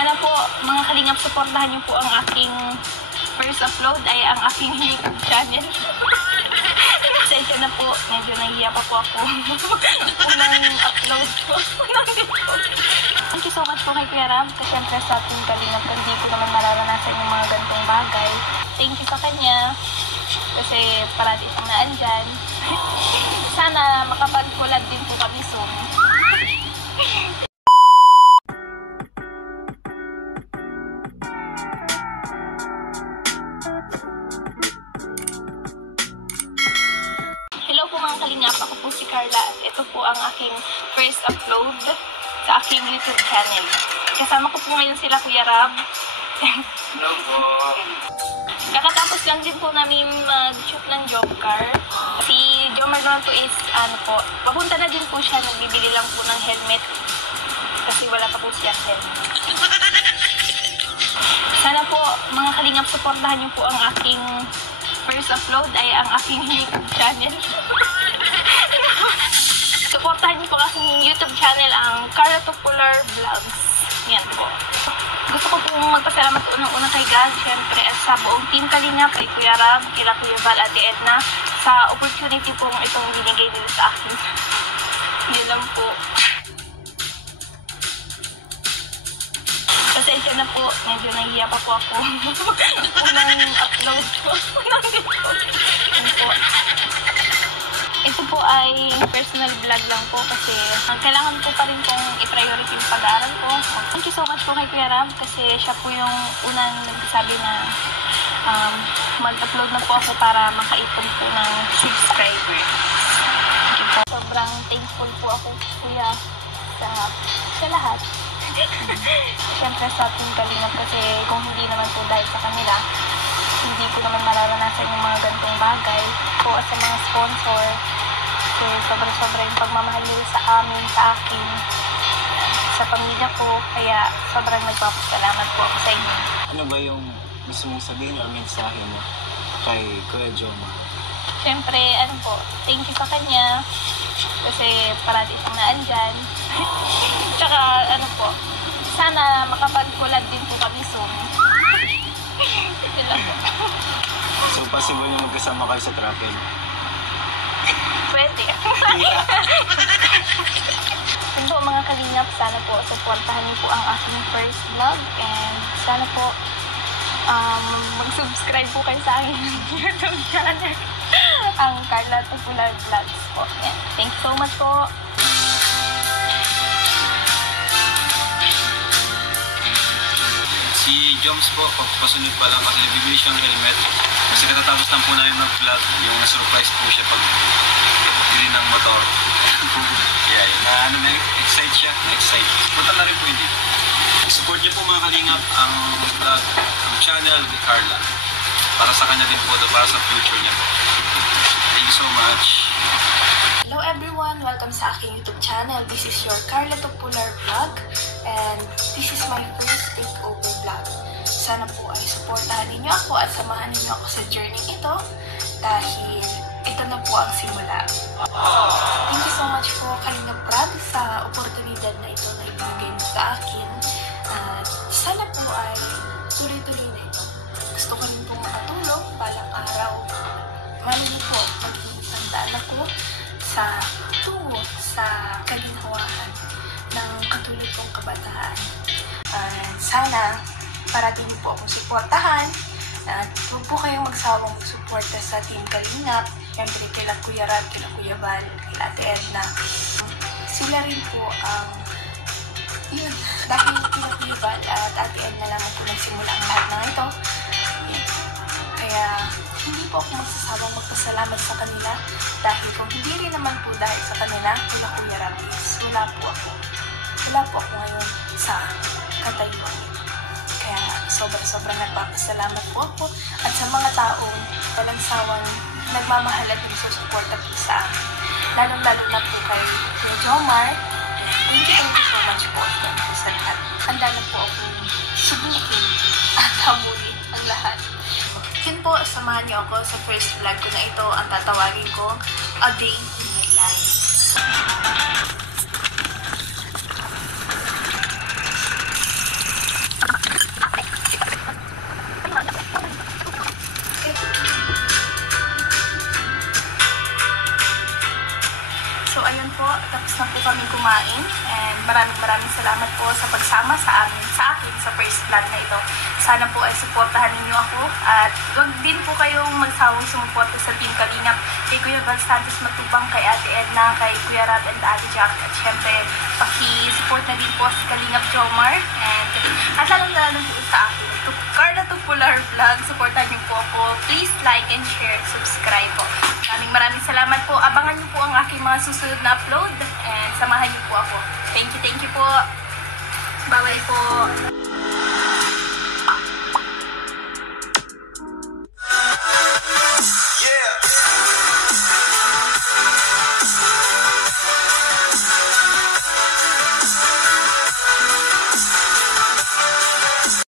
Sana po, mga kalingap, supportahan niyo po ang aking first upload ay ang aking YouTube channel. Pasensya na po, medyo nahihiya pa po ako. Unang upload ko. Thank you so much po kay Kuya Ram. Kasi syempre sa ating kalingap, hindi ko naman mararanasan yung mga gantong bagay. Thank you sa kanya. Kasi parati siyang naandyan. Sana makapag-collab din po kami soon. Hello po mga kalingap, ako po si Carla at ito po ang aking first upload sa aking YouTube channel. Kasama ko po ngayon sila Kuya Ram. Hello po. Kakatapos lang din po namin mag-shoot ng job car. Si Jomar naman po is, papunta na din po siya, nagbibili lang po ng helmet. Kasi wala pa po siyang helmet. Sana po, mga kalingap, supportahan niyo po ang aking first upload ay ang aking YouTube channel. Supportahan niyo po ang aking YouTube channel, ang Carla Tupular Vlogs. Yan po. Gusto ko pong magpasalamat unang-una kay God, syempre, at sa buong team Kalingap, kay Kuya Ram, kila Kuya Val, Ate Edna, sa opportunity pong itong binigay nila sa akin. Yun lang po. Pasensya na po, medyo nahihiya pa po ako. Unang upload ko. Yan po. Ito po ay personal vlog lang po kasi kailangan ko pa rin pong i-priority yung pag-aaral ko. Thank you so much po kay Kuya Ram kasi siya po yung unang nagsasabi na mag-upload na po ako para makaipon po ng subscribers. Thank you po. Sobrang thankful po ako, Kuya, sa lahat. Siyempre sa ating kalingap kasi kung hindi naman po dahil sa kanila, hindi ko naman mararanasan yung mga gantong bagay po sa mga sponsor. Kasi sobra-sobra yung pagmamahal nila sa amin, sa akin, sa pamilya ko. Kaya sobrang nagpapasalamat po ako sa inyo. Ano ba yung gusto mong sabihin o mensahe mo kay Kuya Jomar? Siyempre, thank you sa kanya. Kasi parati siyang naandyan. Tsaka, sana makapag-collab din po kami soon. So, possible na magkasama kayo sa travel? Pwede. Yun po mga kalingap, sana po supportahan niyo po ang aking first vlog and sana po mag-subscribe po kayo sa aking YouTube channel, ang Carla Tupular Vlogs po. Yan. Thank you so much po. Si Joms po, pasunod pa lang kasi bibili siyang helmet. Kasi katatapos lang po namin mag-vlog, yung na-surprise po siya pag bili ng motor. Kaya na-excite siya, na-excite. Punta na rin po hindi. Support niyo po mga kalingap ang vlog, ang channel ni Carla. Para sa kanya din po ito, para sa future niya po. Thank you so much. Hello everyone! Welcome sa aking YouTube channel. This is your Carla Tupular Vlog and this is my first takeover vlog. Sana po ay supportahan ninyo ako at samahan ninyo ako sa journey ito dahil ito na po ang simula. Thank you so much po Kalingap Prab sa oportunidad na ito na ibinigay mo sa akin. Sana po ay tuloy-tuloy na ito. Gusto ko rin pong makatulong balang araw. Mali po, magiging ako sa tungo sa kaginhawaan ng katulad kong kabataan. Sana parating niyo po akong suportahan at huwag po kayong magsawang suporta sa Team Kalingap. Siyempre kila Kuya Ram, kila Kuya Val, kila Ate Edna. Sila rin po ang yun, dahil kila Kuya Val at Ate Edna lamang po nagsimula ang lahat ng ito. Kaya hindi po ako magsasawang magpasalamat sa kanila dahil kung hindi rin naman po dahil sa kanila, wala Kuya Ram is wala po ako ngayon sa katayuan. Kaya sobrang nagpapasalamat po ako at sa mga taong walang sawang nagmamahal at nagsusuporta po sa akin. Lalo-lalo na po kay Jomar. Thank you so much po sa lahat. Handa na po akong subukin at hamulin ang lahat. Yun po, samahan niyo ako sa first vlog ko na ito. Ang tatawagin ko, A Day in My Life. sa akin sa first vlog na ito. Sana po ay suportahan ninyo ako at huwag din po kayong magsawang sumuporta sa Team Kalingap, kay Kuya Val Santos Matubang, kay Ate Edna, kay Kuya Rab and Ate Jack, at syempre paki-support na din po si Kalingap Jomar, and at lalong po sa akin to Carla Tupular Vlog. Supportan niyo po ako. Please like and share, subscribe po. Maraming salamat po. Abangan niyo po ang aking mga susunod na upload and samahan niyo po ako. Thank you po. Bye-bye po.